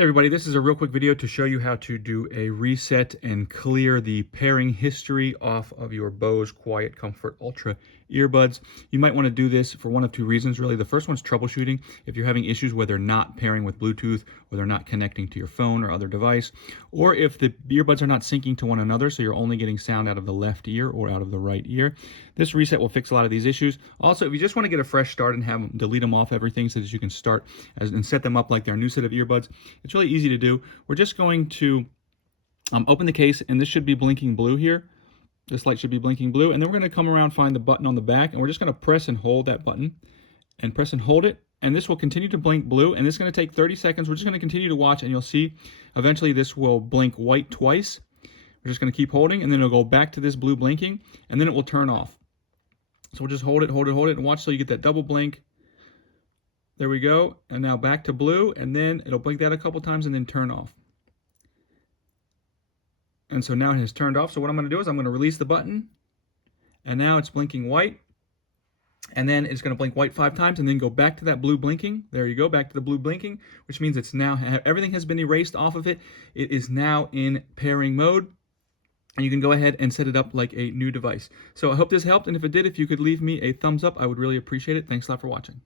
Hey everybody, this is a real quick video to show you how to do a reset and clear the pairing history off of your Bose QuietComfort Ultra Earbuds. You might want to do this for one of two reasons really. The first one's troubleshooting. If you're having issues where they're not pairing with Bluetooth, or they're not connecting to your phone or other device, or if the earbuds are not syncing to one another, so you're only getting sound out of the left ear or out of the right ear. This reset will fix a lot of these issues. Also, if you just want to get a fresh start and have them delete them off everything so that you can start and set them up like they're a new set of earbuds, it's really easy to do. We're just going to open the case, and this should be blinking blue here. This light should be blinking blue, and then we're going to come around, find the button on the back, and we're just going to press and hold that button, and press and hold it, and this will continue to blink blue, and this is going to take 30 seconds. We're just going to continue to watch, and you'll see eventually this will blink white twice. We're just going to keep holding, and then it'll go back to this blue blinking, and then it will turn off. So we'll just hold it, and watch till you get that double blink. There we go, and now back to blue, and then it'll blink that a couple times and then turn off. And so now it has turned off. So what I'm going to do is I'm going to release the button, and now it's blinking white, and then it's going to blink white 5 times and then go back to that blue blinking. There you go, back to the blue blinking, which means it's now, everything has been erased off of it. It is now in pairing mode, and you can go ahead and set it up like a new device. So I hope this helped, and if it did, if you could leave me a thumbs up, I would really appreciate it. Thanks a lot for watching.